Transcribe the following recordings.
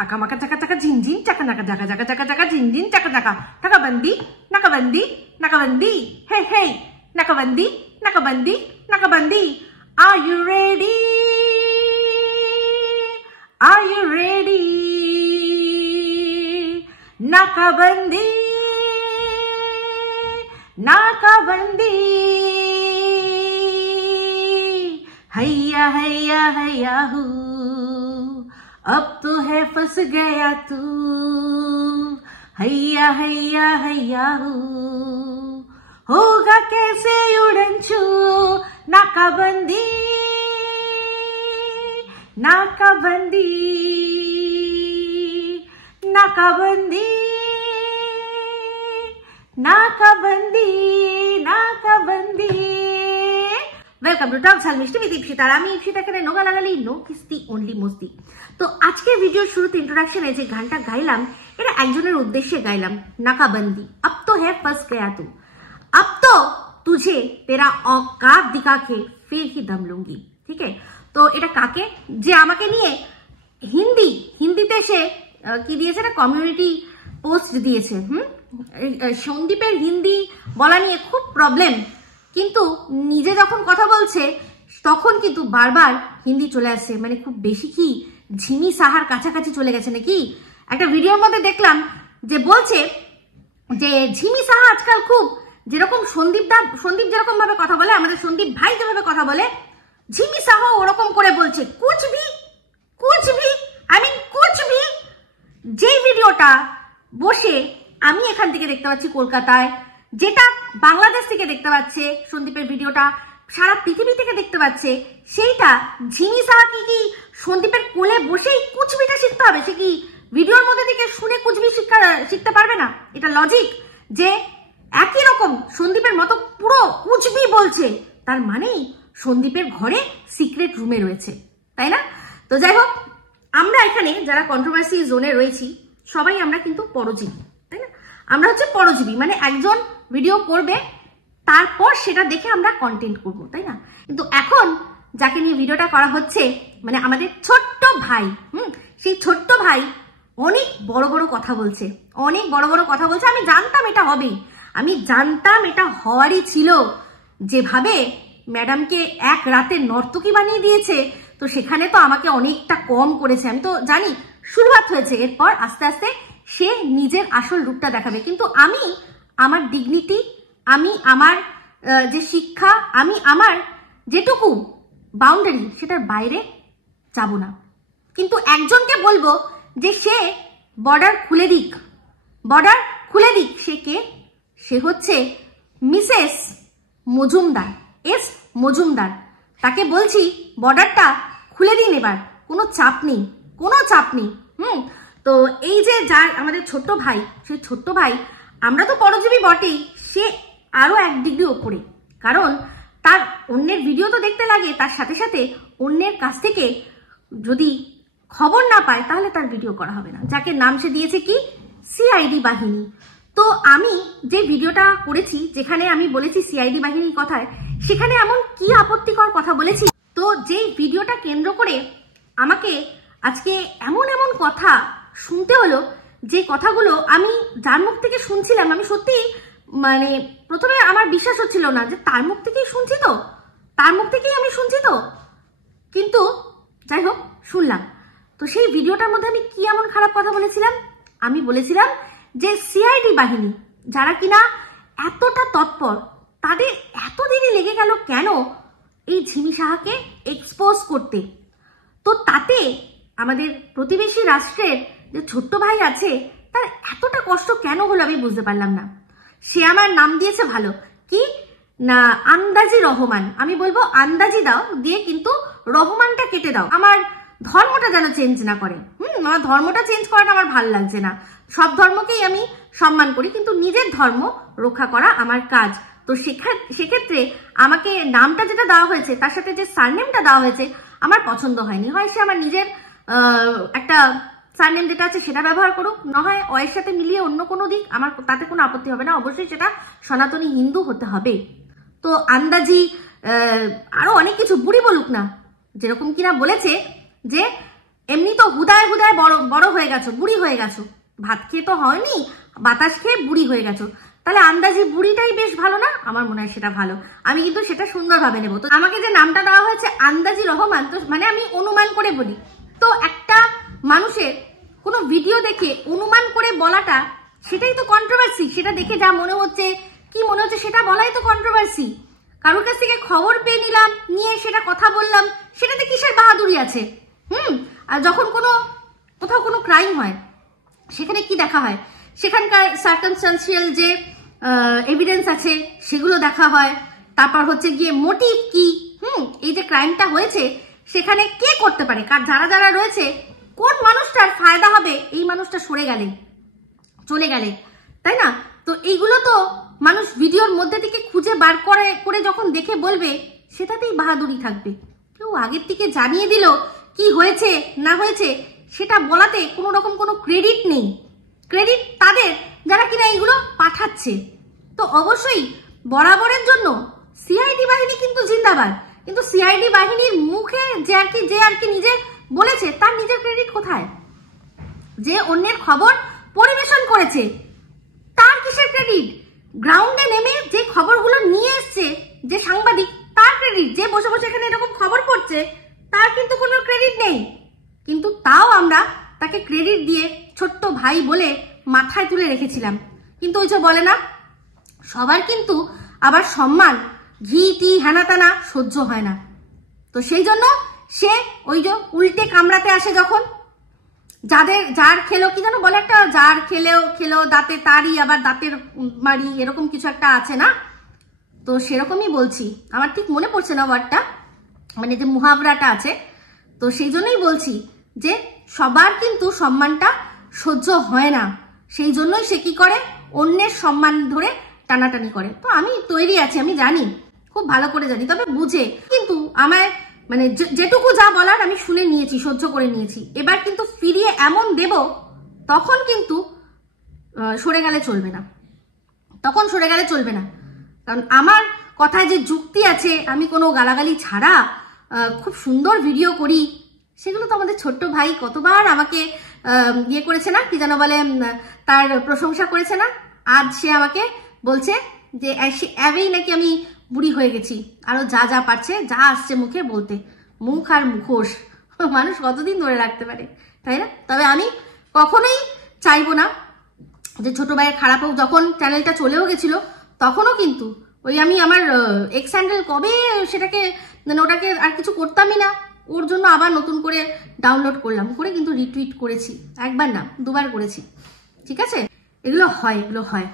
आकामाका चका चका झिंझिन चका नका जका जका चका चका झिंझिन चका नका नकाबंदी नकाबंदी नकाबंदी हे हे नकाबंदी नकाबंदी नकाबंदी Are you ready? Are you ready? Nakabandi Nakabandi हैया हैया हैया हू अब तो है फंस गया तू हैया हैया हैया हू होगा कैसे उड़न छू नाकाबंदी नाकाबंदी नाकाबंदी नाकाबंदी नाकाबंदी welcome to talk Mishti with Ipsita আমি ইপসিতা এখানে নো গালাগালি নো কিস্তি অনলি মস্তি। তো আজকে ভিডিওর শুরুতে ইন্ট্রোডাকশনে যে গানটা গাইলাম এটা একজনের উদ্দেশ্যে গাইলাম নাকাবন্দি अब तो है फंस गया तू अब तो तुझे तेरा औकात दिखा के फिर ही दम लूंगी। ठीक है, তো এটা কাকে যে আমাকে নিয়ে হিন্দিতে সে কি দিয়েছে না কমিউনিটি পোস্ট দিয়েছে। সন্দীপের হিন্দি বলা নিয়ে খুব প্রবলেম, কিন্তু নিজে যখন কথা বলছে তখন কিন্তু বারবার হিন্দি চলে আসছে, মানে খুব বেশি কি ঝিমি সাহার কাছাকাছি চলে গেছে নাকি। একটা ভিডিওর মধ্যে দেখলাম যে বলছে যে ঝিমি সাহা আজকাল খুব যেরকম সন্দীপ যেরকম ভাবে কথা বলে, আমাদের সন্দীপ ভাই যেভাবে কথা বলে ঝিমি সাহা ওরকম করে বলছে কুছ ভি আই মিন কুছ ভি। যে ভিডিওটা বসে আমি এখান থেকে দেখতে পাচ্ছি কলকাতায়, যেটা বাংলাদেশ থেকে দেখতে পাচ্ছে সন্দীপের ভিডিওটা সারা পৃথিবী থেকে দেখতে পাচ্ছে, সেইটা ঝিমি সাহা কি সন্দীপের কোলে বসেই কুচবিটা শিখতে হবে? সে কি ভিডিওর মধ্যে থেকে শুনে কুচবি শিখতে পারবে না? এটা লজিক যে একই রকম সন্দীপের মতো পুরো কুচবি বলছে, তার মানেই সন্দীপের ঘরে সিক্রেট রুমে রয়েছে, তাই না? তো যাই হোক, আমরা এখানে যারা কন্ট্রোভার্সি জোনে রয়েছি সবাই আমরা কিন্তু পরজীবী, তাই না? আমরা হচ্ছে পরজীবী, মানে একজন ভিডিও করবে তারপর সেটা দেখে আমরা কন্টেন্ট করব, তাই না? কিন্তু এখন যাকে নিয়ে ভিডিওটা করা হচ্ছে মানে আমাদের ছোট্ট ভাই, সেই ছোট্ট ভাই অনেক বড় বড় কথা বলছে, অনেক বড় বড় কথা বলছে। আমি জানতাম এটা হবে, আমি জানতাম এটা হওয়ারই ছিল। যেভাবে ম্যাডামকে এক রাতে নর্তকী বানিয়ে দিয়েছে, তো সেখানে তো আমাকে অনেকটা কম করেছে, আমি তো জানি। শুরুয়াত হয়েছে, এরপর আস্তে আস্তে সে নিজের আসল রূপটা দেখাবে। কিন্তু আমি আমার ডিগনিটি, আমি আমার যে শিক্ষা, আমি আমার যেটুকু বাউন্ডারি সেটার বাইরে যাব না। কিন্তু একজনকে বলবো যে সে বর্ডার খুলে দিক, বর্ডার খুলে দিক। সে কে? সে হচ্ছে মিসেস মজুমদার, এস মজুমদার। তাকে বলছি বর্ডারটা খুলে দিন এবার, কোনো চাপ নেই, কোনো চাপ নেই। তো এই যে যার আমাদের ছোট্ট ভাই, সেই ছোট্ট ভাই, আমরা তো পরজীবী বটেই, সে আরো এক ডিগ্রি ওপরে। কারণ তার অন্যের ভিডিও তো দেখতে লাগে, তার সাথে সাথে অন্যের কাছ থেকে যদি খবর না পায় তাহলে তার ভিডিও করা হবে না। যাকে নাম সে দিয়েছে কি সিআইডি বাহিনী। তো আমি যে ভিডিওটা করেছি যেখানে আমি বলেছি সিআইডি বাহিনীর কথায়, সেখানে এমন কি আপত্তিকর কথা বলেছি, তো যেই ভিডিওটা কেন্দ্র করে আমাকে আজকে এমন এমন কথা শুনতে হলো, যে কথাগুলো আমি যার মুখ থেকে শুনছিলাম, আমি সত্যি মানে প্রথমে আমার বিশ্বাস হচ্ছিল না যে তার মুখ থেকেই শুনছি, তো তার মুখ থেকেই আমি শুনছি তো। কিন্তু যাই হোক, শুনলাম। তো সেই ভিডিওটার মধ্যে আমি কি এমন খারাপ কথা বলেছিলাম? আমি বলেছিলাম যে সিআইডি বাহিনী যারা কিনা এতটা তৎপর, তাদের এত দেরি লেগে গেল কেন এই ঝিমি সাহাকে এক্সপোজ করতে? তো তাতে আমাদের প্রতিবেশী রাষ্ট্রের যে ছোট্ট ভাই আছে তার এতটা কষ্ট কেন হলো আমি বুঝতে পারলাম না। সে আমার নাম দিয়েছে ভালো, কি না আন্দাজি রহমান। আমি বলবো আন্দাজি দাও, দিয়ে কিন্তু রহমানটা কেটে দাও। আমার ধর্মটা যেন চেঞ্জ না করে। আমার ধর্মটা চেঞ্জ করাটা আমার ভালো লাগছে না। সব ধর্মকেই আমি সম্মান করি, কিন্তু নিজের ধর্ম রক্ষা করা আমার কাজ। তো সেক্ষেত্রে আমাকে নামটা যেটা দেওয়া হয়েছে তার সাথে যে সারনেমটা দেওয়া হয়েছে আমার পছন্দ হয়নি। হয় সে আমার নিজের একটা সারনেম যেটা আছে সেটা ব্যবহার করুক, না হয় ওয়ের সাথে মিলিয়ে অন্য কোনো দিক, আমার তাতে কোনো আপত্তি হবে না। অবশ্যই সেটা সনাতনী হিন্দু হতে হবে। তো আন্দাজি আরো অনেক কিছু বুড়ি বলুক না, যেরকম কিনা বলেছে যে এমনি তো হুদায় হুদায় বড় হয়ে গেছো, বুড়ি হয়ে গেছো। ভাত খেয়ে তো হয়নি, বাতাস খেয়ে বুড়ি হয়ে গেছো, তাহলে আন্দাজি বুড়িটাই বেশ ভালো না? আমার মনে হয় সেটা ভালো, আমি কিন্তু সেটা সুন্দরভাবে নেবো। তো আমাকে যে নামটা দেওয়া হয়েছে আন্দাজি রহমান, তো মানে আমি অনুমান করে বলি। তো একটা মানুষের কোনো ভিডিও দেখে অনুমান করে বলাটা, সেটাই তো কন্ট্রোভার্সি। সেটা দেখে যা মনে হচ্ছে, কি মনে হচ্ছে সেটা বলাই তো কন্ট্রোভার্সি। কারোর কাছ থেকে খবর পেয়ে নিলাম, নিয়ে সেটা কথা বললাম, সেটাতে কিসের বাহাদুরি আছে? আর যখন কোথাও কোনো ক্রাইম হয়, সেখানে কি দেখা হয়? সেখানকার সার্কামস্টান্সিয়াল যে এভিডেন্স আছে সেগুলো দেখা হয়। তারপর হচ্ছে গিয়ে মোটিভ কি, এই যে ক্রাইমটা হয়েছে সেখানে কে করতে পারে, যারা যারা রয়েছে, কোন মানুষটার ফায়দা হবে এই মানুষটা সরে গেলে, চলে গেলে, তাই না? তো এইগুলো তো মানুষ ভিডিওর মধ্যে থেকে খুঁজে বার করে যখন দেখে বলবে, সেটাতেই বাহাদুরি থাকবে। কেউ আগের থেকে জানিয়ে দিল কি হয়েছে না হয়েছে, সেটা বলাতে কোনো রকম কোনো ক্রেডিট নেই। ক্রেডিট তাদের যারা কিনা এইগুলো পাঠাচ্ছে। তো অবশ্যই বরাবরের জন্য সিআইডি বাহিনী কিন্তু জিন্দাবাদ, কিন্তু সিআইডি বাহিনীর মুখে যে আর কি নিজে বলেছে, তার নিজের ক্রেডিট কোথায়? যে অন্যের খবর পরিবেশন করেছে তার কিসের ক্রেডিট? গ্রাউন্ডে নেমে যে খবরগুলো নিয়ে এসছে যে সাংবাদিক, তার ক্রেডিট। যে বসে বসে এখানে এরকম খবর পড়ছে তার কিন্তু কোনো ক্রেডিট নেই। কিন্তু তাও আমরা তাকে ক্রেডিট দিয়ে ছোট্ট ভাই বলে মাথায় তুলে রেখেছিলাম। কিন্তু ওই যে বলে না, সবার কিন্তু আবার সম্মান ঘি টি হেনাতানা সহ্য হয় না। তো সেই জন্য সে ওই যে উল্টে কামড়াতে আসে যখন, যার খেলো কি যেন বলে একটা, যার খেলো দাঁতে তারই আবার দাঁতের মারি, এরকম কিছু একটা আছে না? তো সেরকমই বলছি, আমার ঠিক মনে পড়ছে না ওয়ার্ডটা, মানে যে মুহাবরাটা আছে। তো সেই জন্যই বলছি যে সবার কিন্তু সম্মানটা সহ্য হয় না, সেই জন্যই সে কি করে, অন্যের সম্মান ধরে টানাটানি করে। তো আমি তৈরি আছি, আমি জানি, খুব ভালো করে জানি, তবে বুঝে। কিন্তু আমার মানে যেটুকু যা বলার আমি শুনে নিয়েছি, সহ্য করে নিয়েছি। এবার কিন্তু ফিরিয়ে এমন দেব, তখন কিন্তু সরে গেলে চলবে না, তখন সরে গেলে চলবে না। কারণ আমার কথায় যে যুক্তি আছে, আমি কোনো গালাগালি ছাড়া খুব সুন্দর ভিডিও করি, সেগুলো তো আমাদের ছোট্ট ভাই কতবার আমাকে ইয়ে করেছে না, কি যেন বলে, তার প্রশংসা করেছে না। আজ সে আমাকে বলছে যে এবেই নাকি আমি বুড়ি হয়ে গেছি, আরো যা যা পারছে, যা আসছে মুখে বলতে। মুখ আর মুখোশ মানুষ কতদিন ধরে রাখতে পারে, তাই না? তবে আমি কখনোই চাইবো না যে ছোট ভাইয়ের খারাপ হোক। যখন চ্যানেলটা চলেও গেছিল তখনও কিন্তু ওই আমি আমার এক্স হ্যান্ডেল কবে সেটাকে, মানে ওটাকে আর কিছু করতামই না, ওর জন্য আবার নতুন করে ডাউনলোড করলাম, করে কিন্তু রিটুইট করেছি, একবার না দুবার করেছি, ঠিক আছে? এগুলো হয়।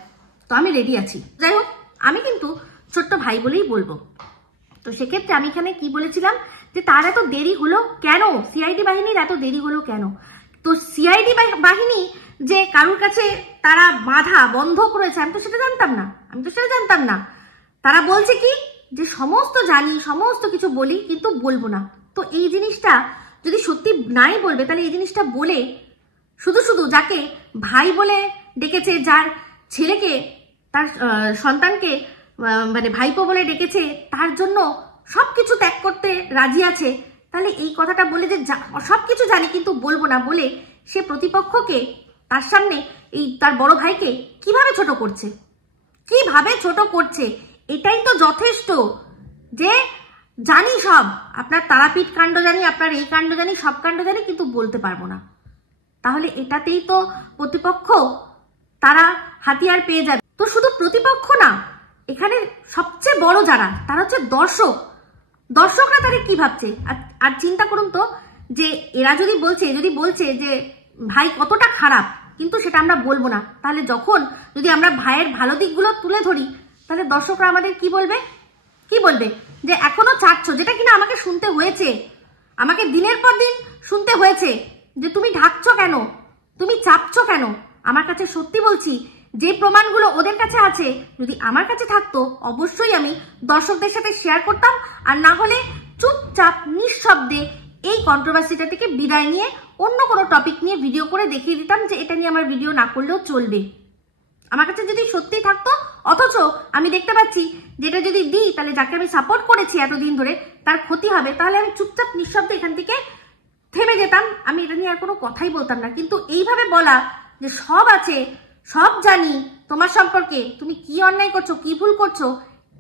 তো আমি রেডি আছি। যাই হোক, আমি কিন্তু ছোট্ট ভাই বলেই বলবো। তো সেক্ষেত্রে আমি এখানে কি বলেছিলাম, যে তার এত দেরি হলো কেন, সিআইডি বাহিনীর এত দেরি হলো কেন? তো সিআইডি বাহিনী যে কারোর কাছে তারা বাধা বন্ধক রয়েছে, আমি তো সেটা জানতাম না। তারা বলছে কি, যে সমস্ত জানি, সমস্ত কিছু বলি, কিন্তু বলবো না। তো এই জিনিসটা যদি সত্যি নাই বলবে, তাহলে এই জিনিসটা বলে শুধু যাকে ভাই বলে ডেকেছে, যার ছেলেকে, তার সন্তানকে মানে ভাইপো বলে ডেকেছে, তার জন্য সবকিছু ত্যাগ করতে রাজি আছে, তাহলে এই কথাটা বলে যে সবকিছু জানি কিন্তু বলবো না বলে সে প্রতিপক্ষকে, তার সামনে এই তার বড় ভাইকে কিভাবে ছোট করছে, এটাই তো যথেষ্ট। যে জানি সব, আপনার তারাপীঠ কাণ্ড জানি, আপনার এই কাণ্ড জানি, সব কাণ্ড জানি, কিন্তু বলতে পারবো না, তাহলে এটাতেই তো প্রতিপক্ষ তারা হাতিয়ার পেয়ে যাবে। তো শুধু প্রতিপক্ষ না, এখানে সবচেয়ে বড় যারা, তারা হচ্ছে দর্শকরা তাদের কি ভাবছে। আর চিন্তা করুন তো, যে এরা যদি বলছে যে ভাই কতটা খারাপ, কিন্তু সেটা আমরা বলবো না, তাহলে যদি আমরা ভাইয়ের ভালো দিকগুলো তুলে ধরি, তাহলে দর্শকরা আমাদের কি বলবে, যে এখনো চাচ্ছ, যেটা কিনা আমাকে শুনতে হয়েছে, আমাকে দিনের পর দিন শুনতে হয়েছে, যে তুমি ঢাকছো কেন, তুমি চাপছো কেন। আমার কাছে সত্যি বলছি, যে প্রমাণগুলো ওদের কাছে আছে, যদি আমার কাছে থাকতো, অবশ্যই আমি দর্শকদের সাথে শেয়ার করতাম, আর না হলে চুপচাপ নিঃশব্দে এই কন্ট্রোভার্সিটা থেকে বিদায় নিয়ে অন্য কোনো টপিক নিয়ে ভিডিও করে দেখিয়ে দিতাম যে এটা নিয়ে আমার ভিডিও না করলেও চলবে। আমার কাছে যদি সত্যি থাকতো, অথচ আমি দেখতে পাচ্ছি যেটা যদি দিই, তাহলে যাকে আমি সাপোর্ট করেছি এতদিন ধরে তার ক্ষতি হবে, তাহলে আমি চুপচাপ নিঃশব্দে এখান থেকে থেমে যেতাম, আমি এটা নিয়ে আর কোনো কথাই বলতাম না। কিন্তু এইভাবে বলা যে সব আছে, সব জানি তোমার সম্পর্কে, তুমি কি অন্যায় করছো, কি ভুল করছো,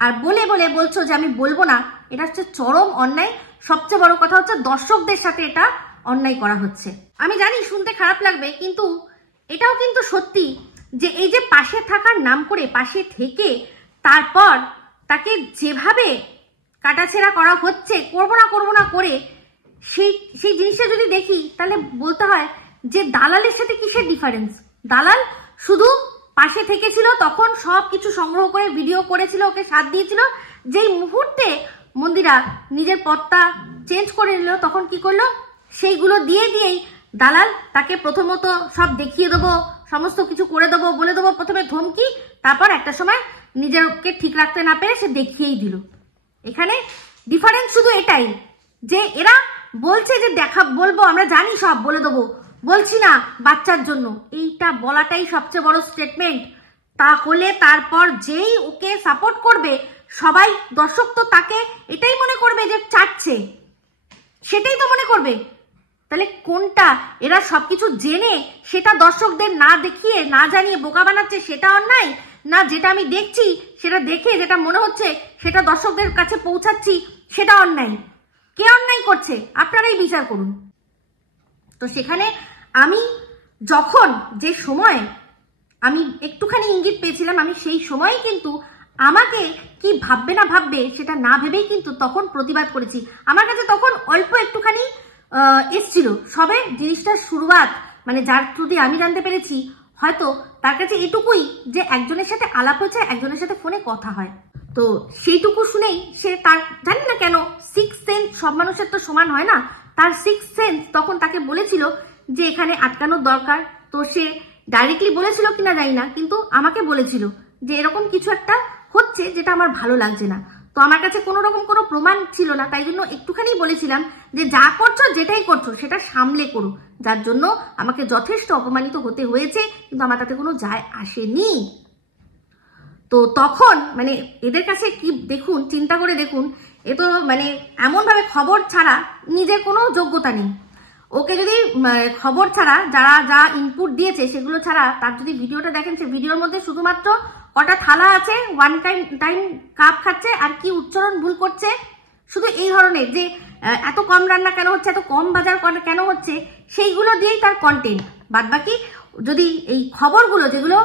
আর বলে বলে বলছো যে আমি বলবো না, এটা হচ্ছে চরম অন্যায়। সবচেয়ে বড় কথা হচ্ছে দর্শকদের সাথে এটা অন্যায় করা হচ্ছে। আমি জানি শুনতে খারাপ লাগবে, কিন্তু এটাও কিন্তু সত্যি যে এই যে পাশে থাকার নাম করে পাশে থেকে তারপর তাকে যেভাবে কাটাছেড়া করা হচ্ছে, করবো না করে, সেই জিনিসটা যদি দেখি তাহলে বলতে হয় যে দালালের সাথে কিসের ডিফারেন্স। দালাল শুধু পাশে থেকেছিল, তখন সব কিছু সংগ্রহ করে ভিডিও করেছিল, ওকে সাথ দিয়েছিল। যেই মুহূর্তে মন্দিরা নিজের পথটা চেঞ্জ করে নিল, তখন কি করলো, সেইগুলো দিয়েই দালাল তাকে প্রথমত সব দেখিয়ে দেবো, সমস্ত কিছু করে দেবো, বলে দেবো, প্রথমে ধমকি, তারপর একটা সময় নিজেকে ঠিক রাখতে না পেরে সে দেখিয়েই দিল। এখানে ডিফারেন্স শুধু এটাই যে এরা বলছে যে বলবো, আমরা জানি সব বলে দেবো, বলছি না বাচ্চার জন্য, এইটা বলাটাই সবচেয়ে বড় স্টেটমেন্ট। তাহলে তারপর যেই ওকে সাপোর্ট করবে সবাই, দর্শক তো তাকে এটাই মনে করবে যে চাচ্ছে, সেটাই তো মনে করবে। তাহলে কোনটা, এরা সবকিছু জেনে সেটা দর্শকদের না দেখিয়ে না জানিয়ে বোকা বানাচ্ছে, সেটা অন্যায় না? যেটা আমি দেখছি সেটা দেখে যেটা মনে হচ্ছে সেটা দর্শকদের কাছে পৌঁছাচ্ছি, সেটা অন্যায়? কে অন্যায় করছে আপনারাই বিচার করুন। তো সেখানে আমি যখন যে সময় আমি একটুখানি ইঙ্গিত পেয়েছিলাম, আমি সেই সময়ই কিন্তু আমাকে কি ভাববে না ভাববে সেটা না ভেবেই কিন্তু তখন প্রতিবাদ করেছি। আমার কাছে তখন অল্প একটুখানি এসছিল, সবে জিনিসটার শুরুয়াত, মানে যার থ্রুতে আমি জানতে পেরেছি, হয়তো তার কাছে এটুকুই যে একজনের সাথে আলাপ হয়েছে, একজনের সাথে ফোনে কথা হয়। তো সেইটুকু শুনেই সে, তার জানি না কেন সিক্স সেন্স, সব মানুষের তো সমান হয় না, তার সিক্স সেন্স তখন তাকে বলেছিল যে এখানে আটকানোর দরকার। তো সে ডাইরেক্টলি বলেছিল কিনা জানি না, কিন্তু আমাকে বলেছিল যে এরকম কিছু একটা হচ্ছে যেটা আমার ভালো লাগছে না। তো আমার কাছে কোনো রকম কোনো প্রমাণ ছিল না, তাই জন্য একটুখানি বলেছিলাম যে যা করছো, যেটাই করছো সেটা সামলে করো, যার জন্য আমাকে যথেষ্ট অপমানিত হতে হয়েছে, কিন্তু আমার তাতে কোনো যায় আসেনি। তো তখন মানে এদের কাছে কি, দেখুন, চিন্তা করে দেখুন, এ তো মানে এমনভাবে খবর ছাড়া নিজের কোনো যোগ্যতা নেই। ওকে যদি খবর ছাড়া যারা যা ইনপুট দিয়েছে সেগুলো ছাড়া তার যদি ভিডিওটা দেখেন, সে ভিডিওর মধ্যে শুধুমাত্র কটা থালা আছে, ওয়ান টাইম কাপ খাচ্ছে, আর কি উচ্চারণ ভুল করছে, শুধু এই ধরনের যে এত কম রান্না কেন হচ্ছে, এত কম বাজার কেন হচ্ছে, সেইগুলো দিয়েই তার কন্টেন্ট। বাদ বাকি যদি এই খবরগুলো যেগুলো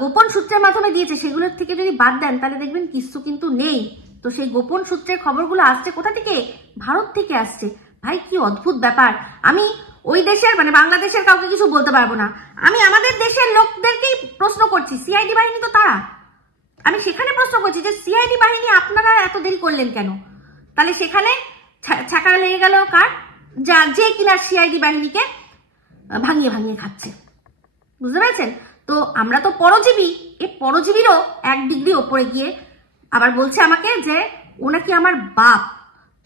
গোপন সূত্রের মাধ্যমে দিয়েছে সেগুলোর থেকে যদি বাদ দেন, তাহলে দেখবেন কিছু কিন্তু নেই। তো সেই গোপন সূত্রের খবরগুলো আসছে কোথা থেকে? ভারত থেকে আসছে। ভাই কি অদ্ভুত ব্যাপার। আমি ওই দেশের মানে বাংলাদেশের কাউকে কিছু বলতে পারবো না, আমি আমাদের দেশের লোকদেরকেই প্রশ্ন করছি, সিআইডি বাহিনী তো তারা, আমি সেখানে প্রশ্ন করছি যে সিআইডি বাহিনী আপনারা এত দেরি করলেন কেন? তাহলে সেখানে ছাকা লেগে গেল কার? যে কিনা সিআইডি বাহিনীকে ভাঙিয়ে ভাঙিয়ে খাচ্ছে, বুঝতে পেরেছেন? তো আমরা তো পরজীবী, এই পরজীবীরও 1 ডিগ্রি ওপরে গিয়ে আবার বলছে আমাকে যে ও নাকি আমার বাপ।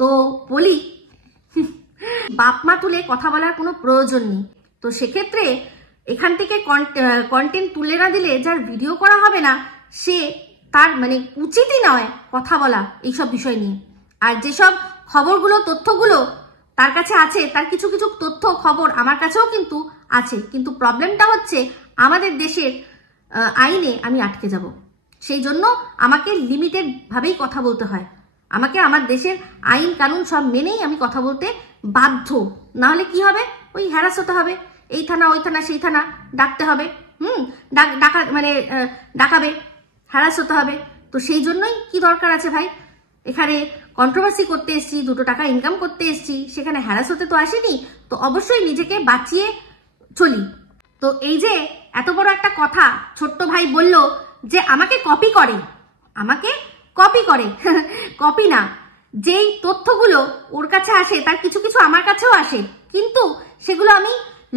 তো বলি, বাপ মা তুলে কথা বলার কোনো প্রয়োজন নেই। তো সেক্ষেত্রে এখান থেকে কন্টেন্ট তুলে না দিলে যার ভিডিও করা হবে না, সে তার মানে উচিতই নয় কথা বলা এইসব বিষয় নিয়ে। আর যেসব খবরগুলো, তথ্যগুলো তার কাছে আছে, তার কিছু কিছু তথ্য খবর আমার কাছেও কিন্তু আছে, কিন্তু প্রবলেমটা হচ্ছে আমাদের দেশের আইনে আমি আটকে যাব। সেই জন্য আমাকে লিমিটেড ভাবেই কথা বলতে হয়, আমাকে আমার দেশের আইন কানুন সব মেনেই আমি কথা বলতে বাধ্য। না হলে কি হবে? ওই হ্যারাস হতে হবে, এই থানা ওই থানা সেই থানা ডাকতে হবে, ডাকাবে, হ্যারাস হতে হবে। তো সেই জন্যই কি দরকার আছে ভাই? এখানে কন্ট্রোভার্সি করতে এসছি, 2 টাকা ইনকাম করতে এসছি, সেখানে হ্যারাস হতে তো আসেনি। তো অবশ্যই নিজেকে বাঁচিয়ে চলি। তো এই যে এত বড় একটা কথা ছোট্ট ভাই বলল যে আমাকে কপি করে, কপি না, যেই তথ্যগুলো ওর কাছে আসে তার কিছু কিছু আমার কাছেও আসে, কিন্তু সেগুলো আমি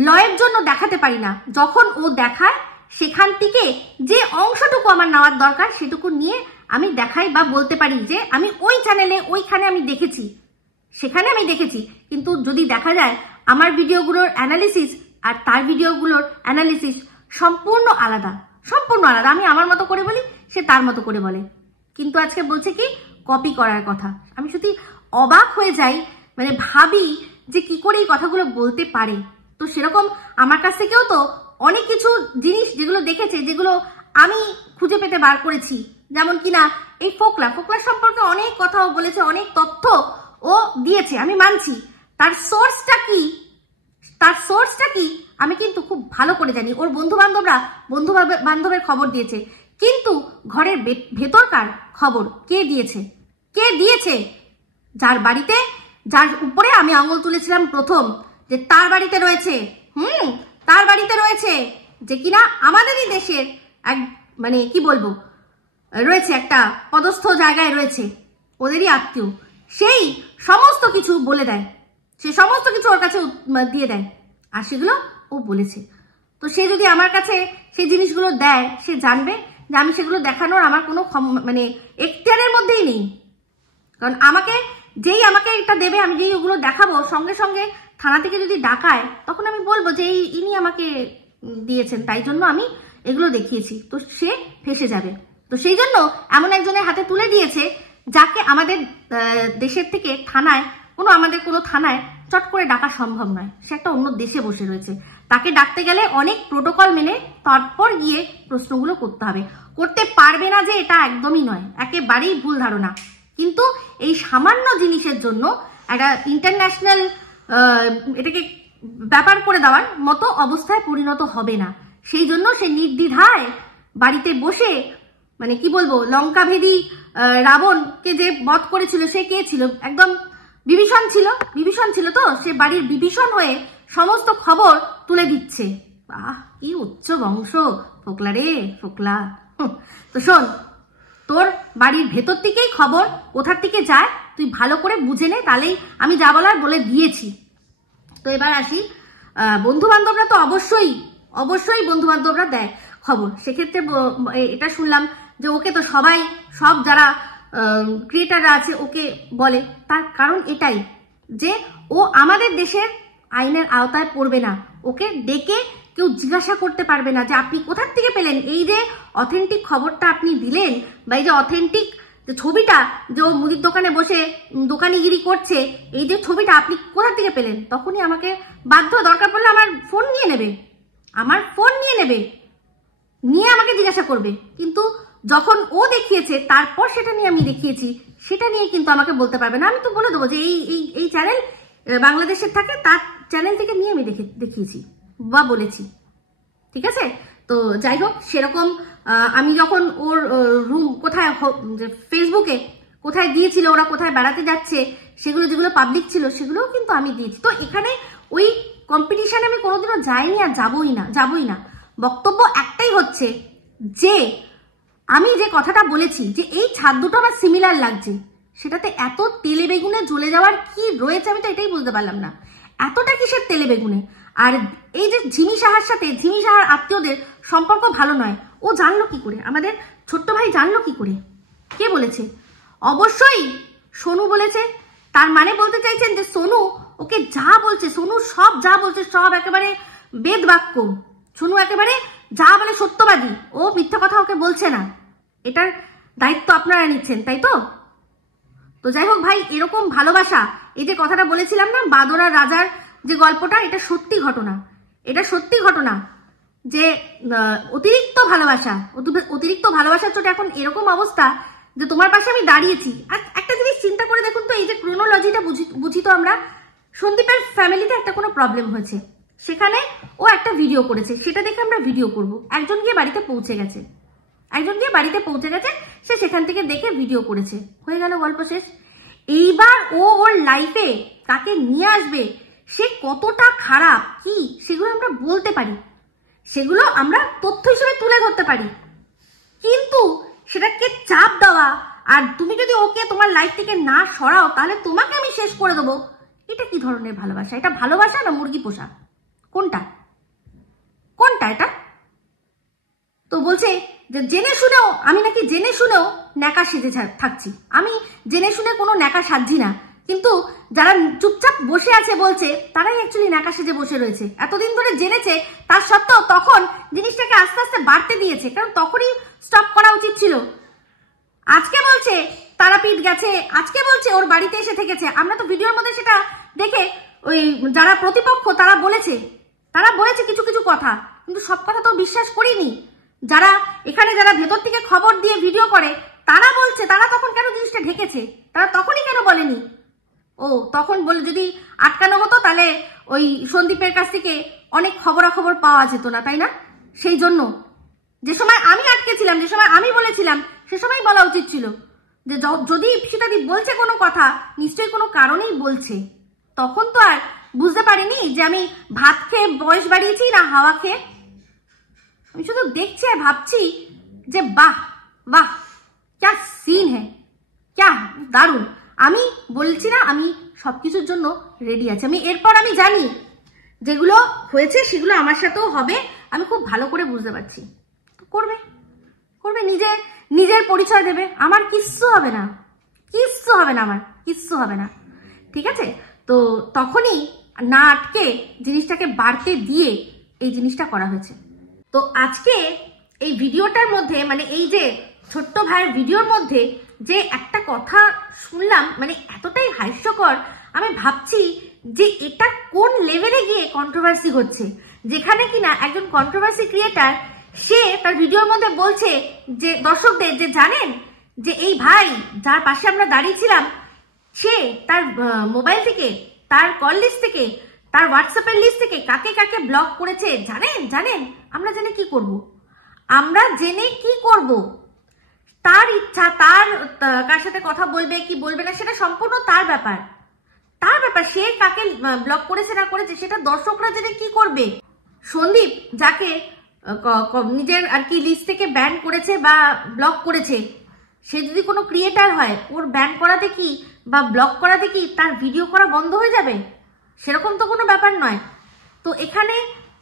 লয়ের জন্য দেখাতে পারি না। যখন ও দেখায় সেখান থেকে যে অংশটুকু আমার নেওয়ার দরকার সেটুকু নিয়ে আমি দেখাই বা বলতে পারি যে আমি ওই চ্যানেলে ওইখানে আমি দেখেছি, সেখানে আমি দেখেছি। কিন্তু যদি দেখা যায় আমার ভিডিওগুলোর অ্যানালিসিস আর তার ভিডিওগুলোর অ্যানালিসিস সম্পূর্ণ আলাদা, আমি আমার মতো করে বলি, সে তার মতো করে বলে, কিন্তু আজকে বলছে কি কপি করার কথা। আমি সত্যি অবাক হয়ে যাই, মানে ভাবি যে কি করে এই কথাগুলো বলতে পারে। তো সেরকম আমার কাছ থেকেও তো অনেক কিছু জিনিস যেগুলো দেখেছে, যেগুলো আমি খুঁজে পেতে বার করেছি, যেমন কিনা এই ফোকলা সম্পর্কে অনেক কথাও বলেছে, অনেক তথ্য ও দিয়েছে, আমি মানছি। তার সোর্সটা কি আমি কিন্তু খুব ভালো করে জানি। ওর বন্ধু বান্ধবের খবর দিয়েছে, কিন্তু ঘরের ভেতরকার খবর কে দিয়েছে? যার উপরে আমি আঙুল তুলেছিলাম প্রথম, যে তার বাড়িতে রয়েছে যে কিনা আমাদেরই দেশের এক মানে কি বলবো রয়েছে, একটা পদস্থ জায়গায় রয়েছে, ওদেরই আত্মীয়, সেই সমস্ত কিছু বলে দেয়, সে সমস্ত কিছু ওর কাছে দিয়ে দেয়, আর সেগুলো ও বলেছে। তো সে যদি আমার কাছে সেই জিনিসগুলো দেয়, সে জানবে যে আমি সেগুলো দেখানোর আমার কোনো মানে এখতিয়ারের মধ্যেই নেই। কারণ আমাকে এটা দেবে, আমি যেই ওগুলো দেখাবো, সঙ্গে সঙ্গে থানা থেকে যদি ডাকায়, তখন আমি বলবো যে ইনি আমাকে দিয়েছেন, তাই জন্য আমি এগুলো দেখিয়েছি। তো সে ফেঁসে যাবে। তো সেই জন্য এমন একজনের হাতে তুলে দিয়েছে, যাকে আমাদের দেশের থেকে আমাদের কোনো থানায় চট করে ডাকা সম্ভব নয়। সে একটা অন্য দেশে বসে রয়েছে, তাকে ডাকতে গেলে অনেক প্রোটোকল মেনে তারপর গিয়ে প্রশ্নগুলো করতে হবে। করতে পারবে না যে এটা একদমই নয়, একেবারেই ভুল ধারণা। কিন্তু এই সামান্য জিনিসের জন্য একটা ইন্টারন্যাশনাল এটাকে ব্যাপার করে দেওয়ার মতো অবস্থায় পরিণত হবে না। সেই জন্য সে নির্দ্বিধায় বাড়িতে বসে, মানে কি বলবো, লঙ্কাভেদী রাবণকে যে বধ করেছিল, সে কে ছিল? একদম বিভীষণ ছিল। তো সে বাড়ির বিভীষণ হয়ে সমস্ত খবর তুলে দিচ্ছে। বাহ, কি উচ্চ বংশ ফোকলা। তো শোন, তোর বাড়ির ভেতর থেকেই খবর কোথার থেকে যায় তুই ভালো করে বুঝে নে, তাহলেই আমি যা বলার বলে দিয়েছি। তো এবার আসি, বন্ধু বান্ধবরা তো অবশ্যই বন্ধু বান্ধবরা দেয় খবর। সেক্ষেত্রে এটা শুনলাম যে ওকে তো সব যারা ক্রিয়েটাররা আছে ওকে বলে, তার কারণ এটাই যে ও আমাদের দেশের আইনের আওতায় পড়বে না। ওকে ডেকে কেউ জিজ্ঞাসা করতে পারবে না যে আপনি কোথার থেকে পেলেন, এই যে অথেন্টিক খবরটা আপনি দিলেন, বা এই যে অথেন্টিক যে ছবিটা, যে ও মুদির দোকানে বসে দোকানিগিরি করছে, এই যে ছবিটা আপনি কোথা থেকে পেলেন। তখনই আমাকে দরকার পড়লে আমার ফোন নিয়ে নেবে, নিয়ে আমাকে জিজ্ঞাসা করবে। কিন্তু যখন ও দেখিয়েছে, তারপর সেটা নিয়ে আমি দেখিয়েছি, সেটা নিয়ে কিন্তু আমাকে বলতে পারবে না। আমি তো বলে দেবো যে এই চ্যানেল বাংলাদেশের থাকে, তার চ্যানেল থেকে নিয়ে আমি দেখিয়েছি বা বলেছি, ঠিক আছে? তো যাই হোক, সেরকম আমি যখন ওর রুম কোথায়, ফেসবুকে কোথায় দিয়েছিল, ওরা কোথায় বেড়াতে যাচ্ছে, সেগুলো যেগুলো পাবলিক ছিল, সেগুলোও কিন্তু আমি দিয়েছি। তো এখানে ওই কম্পিটিশনে আমি কোনোদিনও যাইনি আর যাবই না। বক্তব্য একটাই হচ্ছে যে আমি যে কথাটা বলেছি যে এই ছাদ দুটো আমার সিমিলার লাগছে, সেটাতে এত তেলে বেগুনে জ্বলে যাওয়ার কি রয়েছে, আমি তো এটাই বুঝতে পারলাম না। এতটা কিসের তেলে বেগুনে? আর এই যে ঝিমি সাহার আত্মীয়দের সম্পর্ক ভালো নয়, ও জানলো কি করে? আমাদের ছোট্ট ভাই জানলো কি করে? কে বলেছে? অবশ্যই সোনু বলেছে। তার মানে বলতে চাইছেন যে সোনু ওকে যা বলছে, সোনু যা বলছে সব একেবারে বেদ বাক্য। সোনু একেবারে যা বলে সত্যবাদী, ও মিথ্যা কথা ওকে বলছে না। এটার দায়িত্ব আপনারা নিচ্ছেন, তাই তো? তো যাই হোক ভাই, এরকম ভালোবাসা, এই যে কথাটা বলেছিলাম না, বাদরা রাজার যে গল্পটা, এটা সত্যি ঘটনা যে অতিরিক্ত ভালোবাসার চোটে এখন এরকম অবস্থা যে তোমার পাশে আমি দাঁড়িয়েছি। আর একটা জিনিস চিন্তা করে দেখুন তো, এই যে ক্রোনোলজিটা বুঝি তো আমরা, সন্দীপের ফ্যামিলিতে একটা কোনো প্রবলেম হয়েছে, সেখানে ও একটা ভিডিও করেছে, সেটা দেখে আমরা ভিডিও করব। একজন গিয়ে বাড়িতে পৌঁছে গেছে, সে সেখান থেকে দেখে ভিডিও করেছে, হয়ে গেল, গল্প শেষ। এইবার ও ওর লাইফে কাকে নিয়ে আসবে, সে কতটা খারাপ কি, সেগুলো আমরা বলতে পারি, সেগুলো আমরা তথ্য হিসেবে তুলে ধরতে পারি। কিন্তু সেটাকে চাপ দেওয়া, আর তুমি যদি ওকে তোমার লাইফ থেকে না সরাও, তাহলে তোমাকে আমি শেষ করে দেবো, এটা কি ধরনের ভালোবাসা? এটা ভালোবাসা না মুরগি পোষা? কোনটা এটা? তো বলছে যে জেনে শুনেও, আমি নাকি জেনে শুনেও ন্যাকা সেজে থাকছি। আমি জেনে শুনে কোনো ন্যাকা সাজছি না, কিন্তু যারা চুপচাপ বসে আছে বলছে, তারাই অ্যাকচুয়ালি ন্যাকা সেজে বসে রয়েছে। এতদিন ধরে জেনেছে, তার সত্ত্বেও তখন জিনিসটাকে আস্তে আস্তে বাড়তে দিয়েছে, কারণ তখনই স্টপ করা উচিত ছিল। আজকে বলছে তারাপীঠ গেছে, আজকে বলছে ওর বাড়িতে এসে থেকেছে। আমরা তো ভিডিওর মধ্যে সেটা দেখে ওই যারা প্রতিপক্ষ তারা বলেছে কিছু কিছু কথা, কিন্তু সব কথা তো বিশ্বাস করিনি। যারা এখানে যারা ভেতর থেকে খবর দিয়ে ভিডিও করে তারা বলছে, তারা তখন কেন জিনিসটা ঢেকেছে? তারা তখনই কেন বলেনি? ও তখন বলে যদি আটকানো হতো তাহলে ওই সন্দীপের কাছ থেকে অনেক খবরাখবর পাওয়া যেত না, তাই না? সেই জন্য যে সময় আমি আটকেছিলাম, যে সময় আমি বলেছিলাম, সে সময় বলা উচিত ছিল যে যদি ইপসিতাদি বলছে কোনো কথা নিশ্চয়ই কোনো কারণেই বলছে। তখন তো আর বুঝতে পারিনি যে আমি ভাত খেয়ে বয়স বাড়িয়েছি না হাওয়া খেয়ে। আমি শুধু দেখছি আর ভাবছি যে বাহ বাহ ক্যা সিন হ্যাঁ, ক্যা দারুণ। আমি বলছি না, আমি সবকিছুর জন্য রেডি আছি। আমি এরপর আমি জানি যেগুলো হয়েছে সেগুলো আমার সাথেও হবে, আমি খুব ভালো করে বুঝতে পারছি। করবে করবে, নিজের পরিচয় দেবে, আমার কিচ্ছু হবে না, কিচ্ছু হবে না, আমার কিচ্ছু হবে না, ঠিক আছে? তো তখনই না আটকে জিনিসটাকে বাড়তে দিয়ে এই জিনিসটা করা হয়েছে। তো আজকে এই ভিডিওটার মধ্যে, মানে এই যে ছোট্ট ভাইয়ের ভিডিওর মধ্যে যে একটা কথা শুনলাম, মানে এতটাই হাস্যকর, আমি ভাবছি যে এটা কোন লেভেলে গিয়ে কন্ট্রোভার্সি হচ্ছে, যেখানে কিনা একজন কন্ট্রোভার্সি ক্রিয়েটার সে তার ভিডিওর মধ্যে বলছে যে দর্শকদের যে জানেন যে এই ভাই যার পাশে আমরা দাঁড়িয়েছিলাম সে তার মোবাইল থেকে, তার কল লিস্ট থেকে, তার হোয়াটসঅ্যাপের লিস্ট থেকে কাকে কাকে ব্লক করেছে জানেন। আমরা জেনে কি করব? আমরা জেনে কি করব? তার ইচ্ছা, তার কার সাথে কথা বলবে কি বলবে না সেটা সম্পূর্ণ তার ব্যাপার। সে কাকে ব্লক করেছে না করেছে সেটা দর্শকরা জেনে কি করবে? সন্দীপ যাকে নিজের আর কি লিস্ট থেকে ব্যান করেছে বা ব্লক করেছে, সে যদি কোনো ক্রিয়েটার হয়, ওর ব্যান করাতে কি বা ব্লক করাতে কি তার ভিডিও করা বন্ধ হয়ে যাবে? সেরকম তো কোনো ব্যাপার নয়। তো এখানে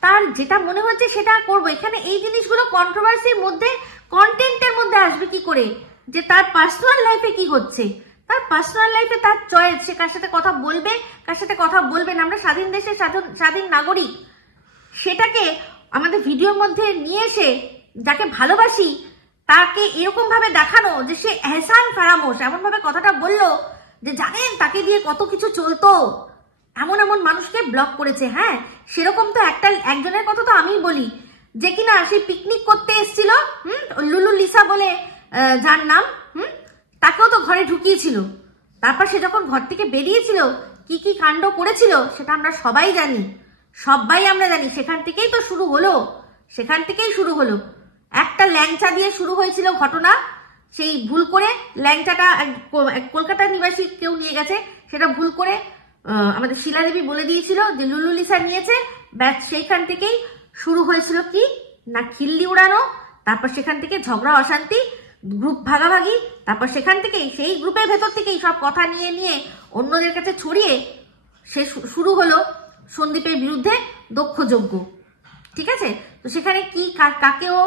তার যেটা মনে হচ্ছে সেটা করবো। এখানে এই জিনিসগুলো কন্ট্রোভার্সির মধ্যে, কন্টেন্টের মধ্যে আসবে কি করে? যে তার পার্সোনাল লাইফে কি হচ্ছে, তার পার্সোনাল লাইফে তার চয়েস, সে কার সাথে কথা বলবে কার সাথে কথা বলবে না। আমরা স্বাধীন দেশের স্বাধীন নাগরিক, সেটাকে আমাদের ভিডিওর মধ্যে নিয়ে এসে যাকে ভালোবাসি তাকে এরকম ভাবে দেখানো যে সে এহসান ফারামোশ, এমন ভাবে কথাটা বললো যে জানেন তাকে দিয়ে কত কিছু চলতো, এমন এমন মানুষকে ব্লক করেছে। হ্যাঁ, সেরকম তো একজনের কথা তো আমি বলি, যে কিনা সে পিকনিক করতে এসেছিল, লুলু লিসা বলে যার নাম, তাকেও তো ঘরে ঢুকিয়েছিল। তারপর সে যখন ঘর থেকে বেরিয়েছিল কি কি কাণ্ড করেছিল সেটা আমরা সবাই জানি, আমরা জানি। সেখান থেকেই তো শুরু হলো, একটা ল্যাংচা দিয়ে শুরু হয়েছিল ঘটনা। সেই ভুল করে ল্যাংচাটা কলকাতার নিবাসী কেউ নিয়ে গেছে, সেটা ভুল করে আমাদের শিলাদেবী বলে দিয়েছিল যে লুলু লিসা নিয়েছে, ব্যাস সেইখান থেকেই শুরু হয়েছিল কি না খিল্লি উড়ানো। তারপর সেখান থেকে ঝগড়া অশান্তি, গ্রুপ ভাগাভাগি, তারপর সেখান থেকেই সেই গ্রুপের ভেতর থেকেই সব কথা নিয়ে অন্যদের কাছে ছড়িয়ে সে শুরু হলো সন্দীপের বিরুদ্ধে দক্ষ যজ্ঞ, ঠিক আছে? তো সেখানে কি কাকেও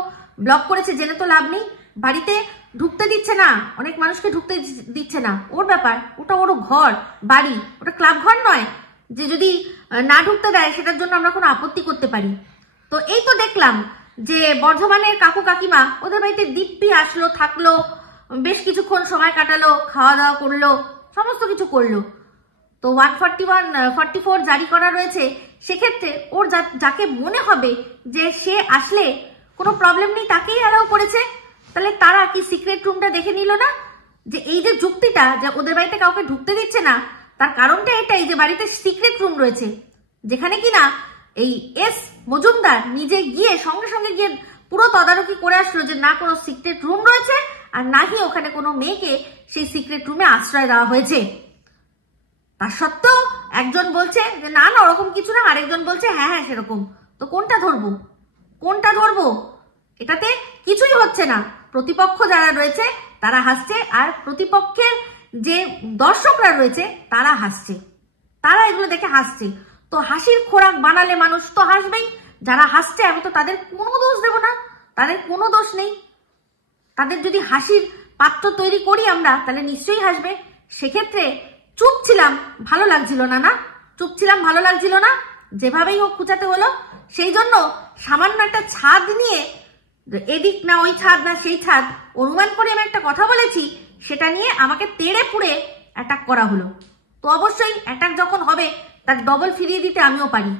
ব্লক করেছে জেনে তো লাভ নেই, বাড়িতে ঢুকতে দিচ্ছে না, অনেক মানুষকে ঢুকতে দিচ্ছে না, ওর ব্যাপার, ওটা ওর ঘর বাড়ি, ওটা ক্লাব ঘর নয় যে যদি না ঢুকতে দেয় সেটার জন্য আমরা কোনো আপত্তি করতে পারি। তো এই তো দেখলাম যে বর্ধমানের কাকু কাকিমা ওদের বাড়িতে দিব্যি আসলো, থাকলো, বেশ কিছুক্ষণ সময় কাটালো, খাওয়া দাওয়া করলো, সমস্ত কিছু করলো। তো 144 জারি করা রয়েছে, সেক্ষেত্রে ওর যাকে মনে হবে যে সে আসলে কোনো প্রবলেম নেই তাকেই অ্যালাউ করেছে। তাহলে তারা কি সিক্রেট রুমটা দেখে নিল না? যে এই যে যুক্তিটা যে ওদের বাড়িতে কাউকে ঢুকতে দিচ্ছে না, তার কারণটা এটাই যে বাড়িতে সিক্রেট রুম রয়েছে, যেখানে কিনা এই এস মজুমদার নিজে গিয়ে সঙ্গে সঙ্গে গিয়ে পুরো তদারকি করে আসলো যে না কোনো সিক্রেট রুম রয়েছে, আর না কি ওখানে কোনো মেয়েকে সেই সিক্রেট রুমে আশ্রয় দেওয়া হয়েছে। তার সত্ত্বেও একজন বলছে যে না না ওরকম কিছু না, আরেকজন বলছে হ্যাঁ সেরকম। তো কোনটা ধরবো? এটাতে কিছুই হচ্ছে না। প্রতিপক্ষ যারা রয়েছে তারা হাসছে, আর প্রতিপক্ষের যে দর্শকরা রয়েছে তারা হাসছে, তারা এগুলো দেখে হাসছে। তো হাসির খোরাক বানালে মানুষ তো হাসবেই। যারা হাসছে আমি তো তাদের কোনো দোষ দেব না, তাদের কোনো দোষ নেই। তাদের যদি হাসির পাত্র তৈরি করি আমরা তাহলে নিশ্চয়ই হাসবে। সেক্ষেত্রে চুপ ছিলাম, ভালো লাগছিল না, যেভাবেই হোক খুঁচাতে হলো। সেই জন্য সামান্য একটা ছাদ নিয়ে, এদিক না ওই ছাদ না সেই ছাদ অনুমান করে আমি একটা কথা বলেছি, সেটা নিয়ে আমাকে তেড়ে পুড়ে অ্যাটাক করা হলো। তো অবশ্যই অ্যাটাক যখন হবে তার ডবল ফিরিয়ে দিতে আমিও পারি।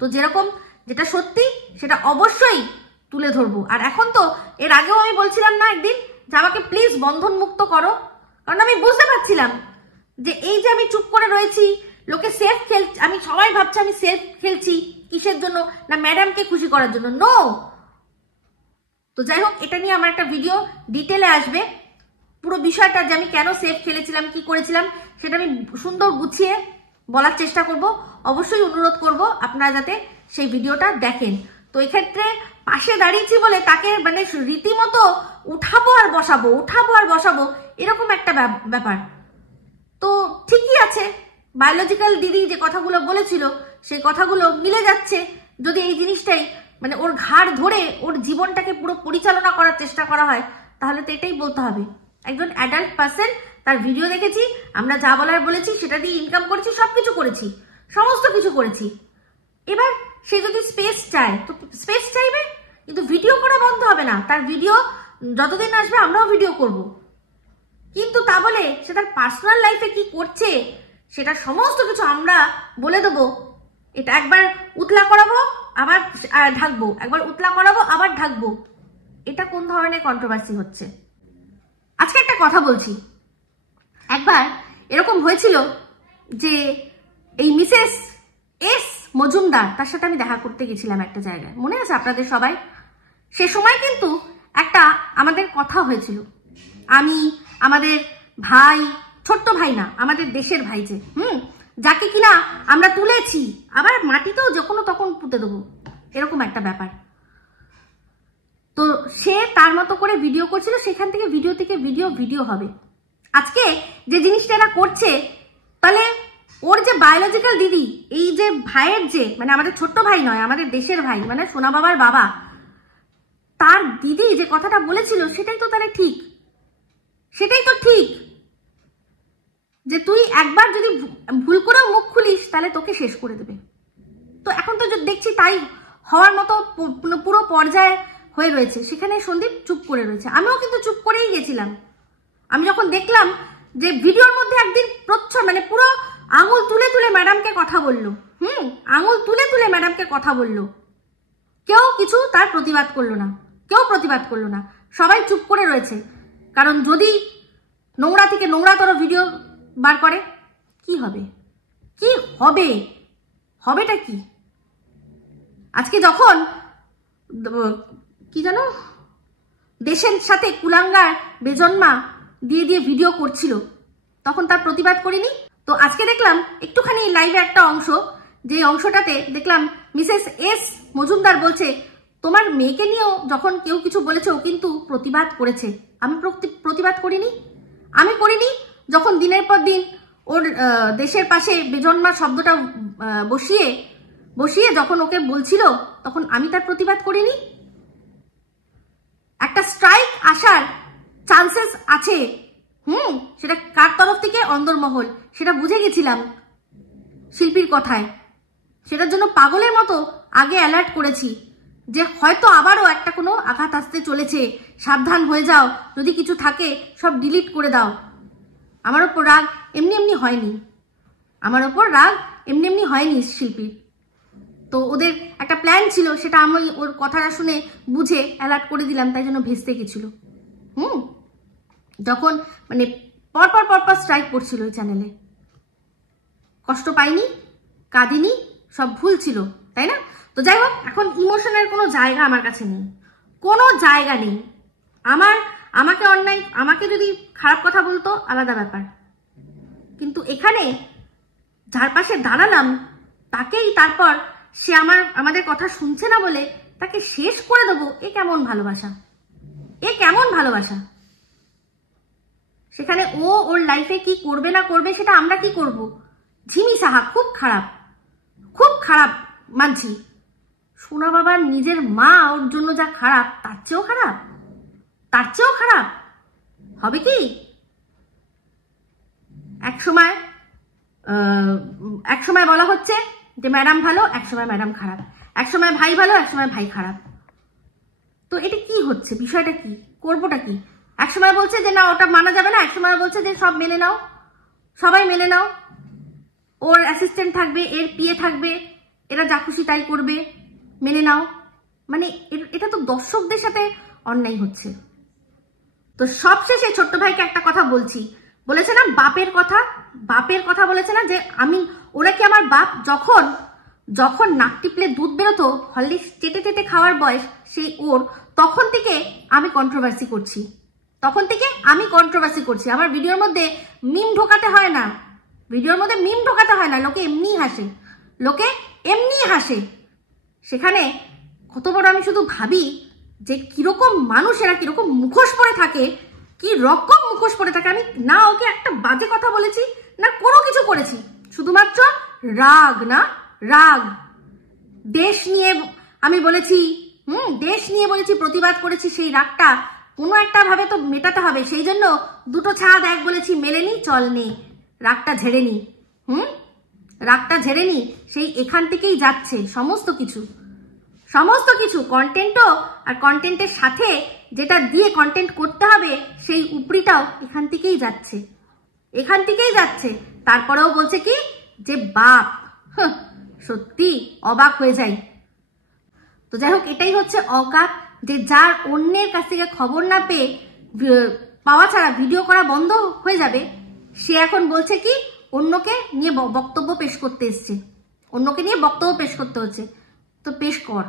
তো যেরকম যেটা সত্যি সেটা অবশ্যই তুলে ধরবো। আর এখন তো এর আগেও আমি বলছিলাম না একদিন যে আমাকে প্লিজ বন্ধন মুক্ত করো, কারণ আমি বুঝতে পারছিলাম যে এই যে আমি চুপ করে রয়েছি, লোকে সেফ আমি সবাই ভাবছে আমি সেফ খেলছি কিসের জন্য, না ম্যাডামকে খুশি করার জন্য। নো। তো যাই হোক, এটা নিয়ে আমার একটা ভিডিও ডিটেলে আসবে, পুরো বিষয়টা যে আমি কেন সেফ খেলেছিলাম, কি করেছিলাম, সেটা আমি সুন্দর গুছিয়ে বলার চেষ্টা করব। অবশ্যই অনুরোধ করব আপনারা যাতে সেই ভিডিওটা দেখেন। তো এক্ষেত্রে পাশে দাঁড়িয়েছি বলে তাকে মানে রীতিমতো উঠাবো আর বসাবো এরকম একটা ব্যাপার তো ঠিকই আছে। বায়োলজিক্যাল দিদি যে কথাগুলো বলেছিল সেই কথাগুলো মিলে যাচ্ছে। যদি এই জিনিসটাই মানে ওর ঘাড় ধরে ওর জীবনটাকে পুরো পরিচালনা করার চেষ্টা করা হয়, তাহলে তো এটাই বলতে হবে। একজন অ্যাডাল্ট পার্সন, তার ভিডিও দেখেছি, আমরা যা বলার বলেছি সেটা দিয়ে ইনকাম করেছি, সবকিছু করেছি, সমস্ত কিছু করেছি। এবার সে যদি স্পেস চায় তো স্পেস চাইবে, কিন্তু ভিডিও করা বন্ধ হবে না। তার ভিডিও যতদিন আসবে আমরাও ভিডিও করব, কিন্তু তা বলে সে তার পার্সোনাল লাইফে কি করছে সেটা সমস্ত কিছু আমরা বলে দেবো। এটা একবার উতলা করাবো আবার ঢাকবো, একবার উতলা করাবো আবার ঢাকবো। এটা কোন ধরনের কন্ট্রোভার্সি হচ্ছে? আজকে একটা কথা বলছি, একবার এরকম হয়েছিল যে এই মিসেস এস মজুমদার, তার সাথে আমি দেখা করতে গেছিলাম একটা জায়গায়, মনে আছে আপনাদের সবাই? সে সময় কিন্তু একটা আমাদের কথা হয়েছিল, আমি আমাদের ভাই, ছোট্ট ভাই না, আমাদের দেশের ভাই যে যাকে কিনা আমরা তুলেছি, আবার মাটিতেও যখন তখন পুঁতে দেবো, এরকম একটা ব্যাপার। তো সে তার মতো করে ভিডিও করছিল, সেখান থেকে ভিডিও হবে। আজকে যে জিনিসটা এরা করছে, তাহলে ওর যে বায়োলজিক্যাল দিদি, এই যে ভাইয়ের যে মানে আমাদের ছোট্ট ভাই নয়, আমাদের দেশের ভাই, মানে সোনা বাবার বাবা, তার দিদি যে কথাটা বলেছিল সেটাই তো তাহলে ঠিক, সেটাই তো ঠিক যে তুই একবার যদি ভুল করেও মুখ খুলিস তাহলে তোকে শেষ করে দেবে। তো এখন তো দেখছি তাই হওয়ার মতো পুরো পর্যায়ে হয়ে রয়েছে। সেখানে সন্দীপ চুপ করে রয়েছে, আমিও কিন্তু চুপ করেই গেছিলাম। আমি যখন দেখলাম যে ভিডিওর মধ্যে একদিন মানে পুরো আঙুল তুলে তুলে ম্যাডামকে কথা বললো, আঙুল তুলে তুলে ম্যাডামকে কথা বললো, কেউ কিছু তার প্রতিবাদ করলো না, সবাই চুপ করে রয়েছে। কারণ যদি নোংরা থেকে নোংরাতর ভিডিও বার করে কি হবে? হবেটা কি? আজকে যখন কি জানো দেশের সাথে কুলাঙ্গার বেজন্মা দিয়ে ভিডিও করছিল, তখন তার প্রতিবাদ করিনি। তো আজকে দেখলাম একটুখানি লাইভে একটা অংশ, যে অংশটাতে দেখলাম মিসেস এস মজুমদার বলছে তোমার মেয়েকে নিয়েও যখন কেউ কিছু বলেছে ও কিন্তু প্রতিবাদ করেছে। আমি প্রতিবাদ করিনি, যখন দিনের পর দিন ওর দেশের পাশে বেজন্মা শব্দটা বসিয়ে যখন ওকে বলছিল, তখন আমি তার প্রতিবাদ করিনি। একটা স্ট্রাইক আসার চান্সেস আছে, সেটা কার তরফ থেকে? অন্দরমহল। সেটা বুঝে গেছিলাম শিল্পীর কথায়, সেটার জন্য পাগলের মতো আগে অ্যালার্ট করেছি যে হয়তো আবারও একটা কোনো আঘাত আসতে চলেছে, সাবধান হয়ে যাও, যদি কিছু থাকে সব ডিলিট করে দাও। আমার ওপর রাগ এমনি হয়নি শিল্পীর। তো ওদের একটা প্ল্যান ছিল, সেটা আমি ওর কথাটা শুনে বুঝে অ্যালার্ট করে দিলাম, তাই জন্য ভেস্তে গেছিল। যখন মানে পরপর স্ট্রাইক পড়ছিল ওই চ্যানেলে, কষ্ট পাইনি, কাঁদিনি, সব ভুল ছিল, তাই না? তো যাই হোক, এখন ইমোশনের কোনো জায়গা আমার কাছে নেই, কোনো জায়গা নেই। আমাকে অন্যায়, আমাকে যদি খারাপ কথা বলতো আলাদা ব্যাপার, কিন্তু এখানে যার পাশে দাঁড়ালাম তাকেই তারপর সে আমাদের কথা শুনছে না বলে তাকে শেষ করে দেবো, এ কেমন ভালোবাসা? সেখানে ওর লাইফে কি করবে না করবে সেটা আমরা কি করব? ঝিমি সাহা খুব খারাপ মানছি। সোনা বাবার নিজের মা ওর জন্য যা খারাপ, তার চেয়েও খারাপ হবে কি? এক সময় বলা হচ্ছে যে ম্যাডাম ভালো, এক সময় ম্যাডাম খারাপ, এক সময় ভাই ভালো, এক সময় ভাই খারাপ। তো এটা কি হচ্ছে? বিষয়টা কি? করবোটা কি? এক সময় বলছে যে না ওটা মানা যাবে না, এক সময় বলছে যে সব মেনে নাও, সবাই মেনে নাও। ওর অ্যাসিস্ট্যান্ট থাকবে, এর পিএ থাকবে, এরা যা খুশি তাই করবে, মেনে নাও। মানে এটা তো দর্শকদের সাথে অন্যায় হচ্ছে। তো সবশেষে ছোট্ট ভাইকে একটা কথা বলছি, বলেছে না বাপের কথা বলেছে না, যে ওরা কি আমার বাপ? যখন নাক টিপলে দুধ বেরোতো, হরলিক্স চেটে চেটে খাওয়ার বয়স সেই ওর, তখন থেকে আমি কন্ট্রোভার্সি করছি। আমার ভিডিওর মধ্যে মিম ঢোকাতে হয় না, লোকে এমনি হাসে। সেখানে কত বড় আমি শুধু ভাবি যে কিরকম মানুষেরা কিরকম মুখোশ পরে থাকে, আমি না ওকে একটা বাজে কথা বলেছি, না কোনো কিছু করেছি, শুধুমাত্র রাগ। দেশ নিয়ে আমি বলেছি, প্রতিবাদ করেছি, সেই রাগটা কোনো একটা ভাবে তো মেটাতে হবে। সেই জন্য দুটো ছাদ এক বলেছি, মেলেনি, চল নে, রাগটা ঝেড়ে নি। সেই এখান থেকেই যাচ্ছে সমস্ত কিছু কন্টেন্টও, আর কন্টেন্টের সাথে যেটা দিয়ে কন্টেন্ট করতে হবে সেই উপরিটাও এখান থেকেই যাচ্ছে। তারপরেও বলছে কি যে বাপ, সত্যি অবাক হয়ে যাই। তো যাই হোক, এটাই হচ্ছে অকাত, যে যার অন্যের কাছ থেকে খবর না পাওয়া ছাড়া ভিডিও করা বন্ধ হয়ে যাবে, সে এখন বলছে কি অন্যকে নিয়ে বক্তব্য পেশ করতে হচ্ছে। তো পেশ কর,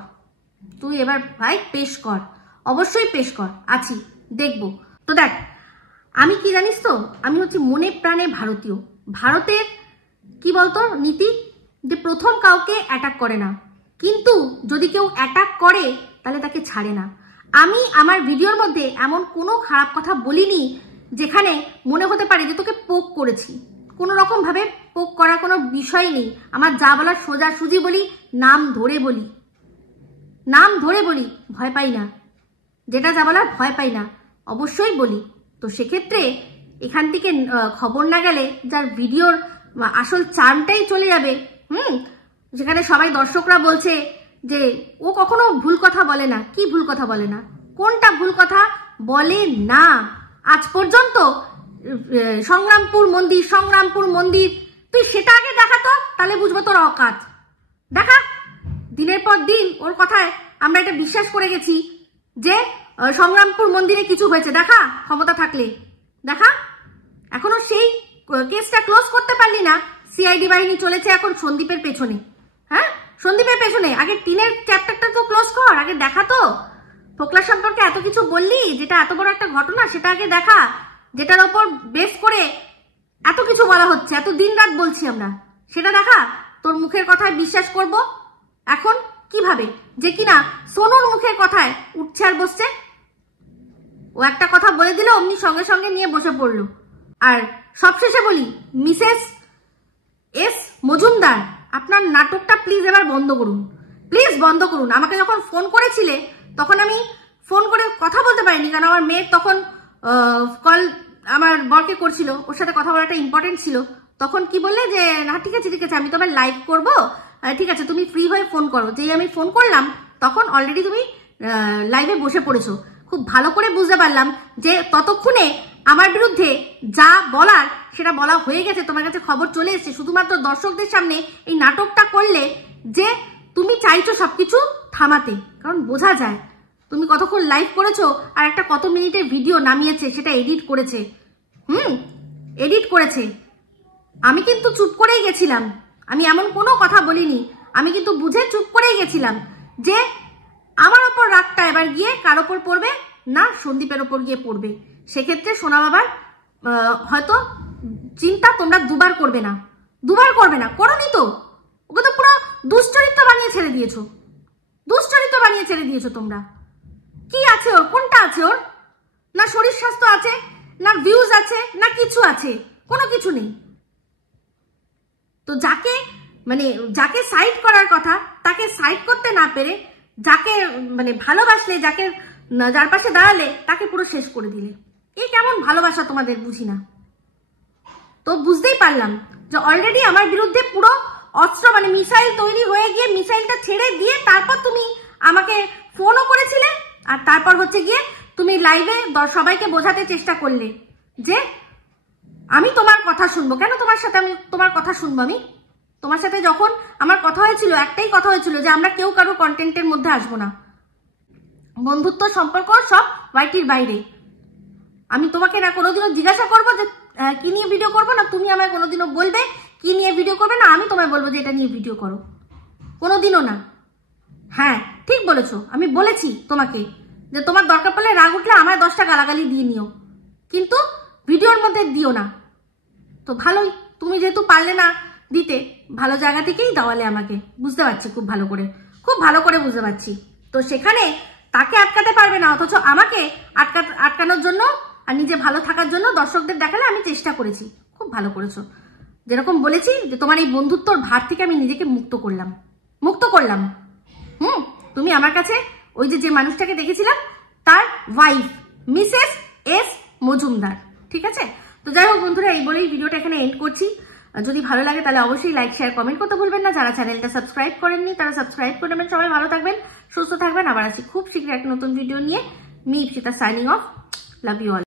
তুই এবার ভাই পেশ কর, অবশ্যই পেশ কর, আছি, দেখবো। তো দেখ, আমি কি জানিস তো, আমি হচ্ছে মনে প্রাণে ভারতীয়। ভারতের কি বলতো নীতি, যে প্রথম কাউকে অ্যাটাক করে না, কিন্তু যদি কেউ অ্যাটাক করে তাহলে তাকে ছাড়ে না। আমি আমার ভিডিওর মধ্যে এমন কোনো খারাপ কথা বলিনি যেখানে মনে হতে পারে যে তোকে পোক করেছি। কোনো রকম ভাবে পোক করার কোনো বিষয় নেই। আমার যা বলার সোজাসুজি বলি, নাম ধরে বলি, ভয় পাই না, যেটা যা বলার ভয় পাই না, অবশ্যই বলি। তো সেক্ষেত্রে এখান থেকে খবর না গেলে যার ভিডিওর আসল চার্মটাই চলে যাবে। যেখানে সবাই দর্শকরা বলছে যে ও কখনো ভুল কথা বলে না। কি ভুল কথা বলে না? কোনটা ভুল কথা বলে না? আজ পর্যন্ত সংগ্রামপুর মন্দির তুই সেটা আগে দেখাতো, তাহলে বুঝবো তোর অকাত। দেখা, দিনের পর দিন ওর কথায় আমরা এটা বিশ্বাস করে গেছি যে সংগ্রামপুর মন্দিরে কিছু হয়েছে। দেখা, ক্ষমতা থাকলে দেখা। এখনো সেই কেসটা ক্লোজ করতে পারলি না। সিআইডি বাহিনী চলেছে এখন সন্দীপের পেছনে। আগে টিনের চ্যাপ্টারটা তো ক্লোজ কর, আগে দেখা তো। ফোকলা সম্পর্কে এত কিছু বললি, যেটা এত বড় একটা ঘটনা, সেটা আগে দেখা, যেটার ওপর বেস করে এত কিছু বলা হচ্ছে, এত দিন রাত বলছি আমরা, সেটা দেখা। তোর মুখের কথায় বিশ্বাস করব এখন কিভাবে, যে কিনা সোনুর মুখের কথায় উঠছে আর বসছে। ও একটা কথা বলে দিল, অমনি সঙ্গে সঙ্গে নিয়ে বসে পড়লো। আর সবশেষে বলি, মিসেস এস মজুমদার, আপনার নাটকটা প্লিজ এবার বন্ধ করুন। আমাকে যখন ফোন করেছিলে তখন আমি ফোন করে কথা বলতে পারিনি, কারণ আমার মেয়ের তখন কল আমার বরকে করছিল, ওর সাথে কথা বলাটা ইম্পর্টেন্ট ছিল। তখন কি বললে যে না ঠিক আছে আমি তো আবার লাইভ করবো, ঠিক আছে তুমি ফ্রি হয়ে ফোন করো। যেই আমি ফোন করলাম তখন অলরেডি তুমি লাইভে বসে পড়েছো। খুব ভালো করে বুঝতে পারলাম যে ততক্ষণে আমার বিরুদ্ধে যা বলার সেটা বলা হয়ে গেছে, তোমার কাছে খবর চলে এসেছে। শুধুমাত্র দর্শকদের সামনে এই নাটকটা করলে যে তুমি চাইছো সবকিছু থামাতে, কারণ বোঝা যায় তুমি কতক্ষণ লাইভ করেছো আর একটা কত মিনিটের ভিডিও নামিয়েছে, সেটা এডিট করেছে। আমি কিন্তু চুপ করেই গেছিলাম, আমি এমন কোনো কথা বলিনি, আমি কিন্তু বুঝে চুপ করেই গেছিলাম যে আমার ওপর রাগটা এবার গিয়ে কার ওপর পড়বে না, সন্দীপের ওপর গিয়ে পড়বে। সেক্ষেত্রে সোনা বাবার হয়তো চিন্তা তোমরা দুবার করবে না, করোনি তো। ওকে তো পুরো দুশ্চরিত্র বানিয়ে ছেড়ে দিয়েছো তোমরা। কি আছে ওর, কোনটা আছে ওর? না শরীর স্বাস্থ্য আছে, না ভিউজ আছে, না কিছু আছে, কোনো কিছু নেই। তো যাকে সাইড করার কথা তাকে সাইড করতে না পেরে, যাকে ভালোবাসলে, যার পাশে দাঁড়ালে তাকে পুরো শেষ করে দিলে। এই কেমন ভালোবাসা তোমাদের, বুঝি না। তো বুঝতেই পারলাম যে অলরেডি আমার বিরুদ্ধে পুরো অস্ত্র মিসাইল তৈরি হয়ে গিয়ে মিসাইলটা ছেড়ে দিয়ে তারপর তুমি আমাকে ফোনও করেছিলে, আর তারপর হচ্ছে গিয়ে তুমি লাইভে সবাইকে বোঝাতে চেষ্টা করলে যে আমি তোমার কথা শুনবো। কেন তোমার সাথে আমি তোমার কথা শুনবো? আমি তোমার সাথে যখন আমার কথা হয়েছিল, একটাই কথা হয়েছিল যে আমরা কেউ কারো কন্টেন্টের মধ্যে আসবো না, বন্ধুত্ব সম্পর্ক সব ওয়াইটির বাইরে। আমি তোমাকে না কোনোদিনও জিজ্ঞাসা করবো যে কি নিয়ে ভিডিও করবো, না তুমি আমায় কোনোদিনও বলবে কি নিয়ে ভিডিও করবে, না আমি তোমায় বলবো যে এটা নিয়ে ভিডিও করো, কোনোদিনও না। হ্যাঁ ঠিক বলেছো, আমি বলেছি তোমাকে যে তোমার দরকার পড়লে রাগ উঠলে আমার 10টা গালাগালি দিয়ে নিও, কিন্তু ভিডিওর মধ্যে দিও না। তো ভালোই, তুমি যেহেতু পারলে না দিতে, ভালো জায়গা থেকেই দেওয়ালে আমাকে, বুঝতে পারছি খুব ভালো করে বুঝতে পারছি। তো সেখানে তাকে আটকাতে পারবে না, অথচ আমাকে আটকানোর জন্য আর নিজে ভালো থাকার জন্য দর্শকদের দেখালে আমি চেষ্টা করেছি। খুব ভালো করেছো। যেরকম বলেছি যে তোমার এই বন্ধুত্বর ভার থেকে আমি নিজেকে মুক্ত করলাম। তুমি আমার কাছে ওই যে মানুষটাকে দেখেছিলাম তার ওয়াইফ মিসেস এস মজুমদার, ঠিক আছে? তো যাই হোক বন্ধুরা, এই বলেই ভিডিওটা এখানে এন্ড করছি। যদি ভালো লাগে তাহলে অবশ্যই লাইক শেয়ার কমেন্ট করতে ভুলবেন না। যারা চ্যানেলটা সাবস্ক্রাইব করেননি তারা সাবস্ক্রাইব করে নেবেন। সবাই ভালো থাকবেন, সুস্থ থাকবেন। আবার আসি খুব শীঘ্রই একটা নতুন ভিডিও নিয়ে। Me Ipsita signing off. Love you all.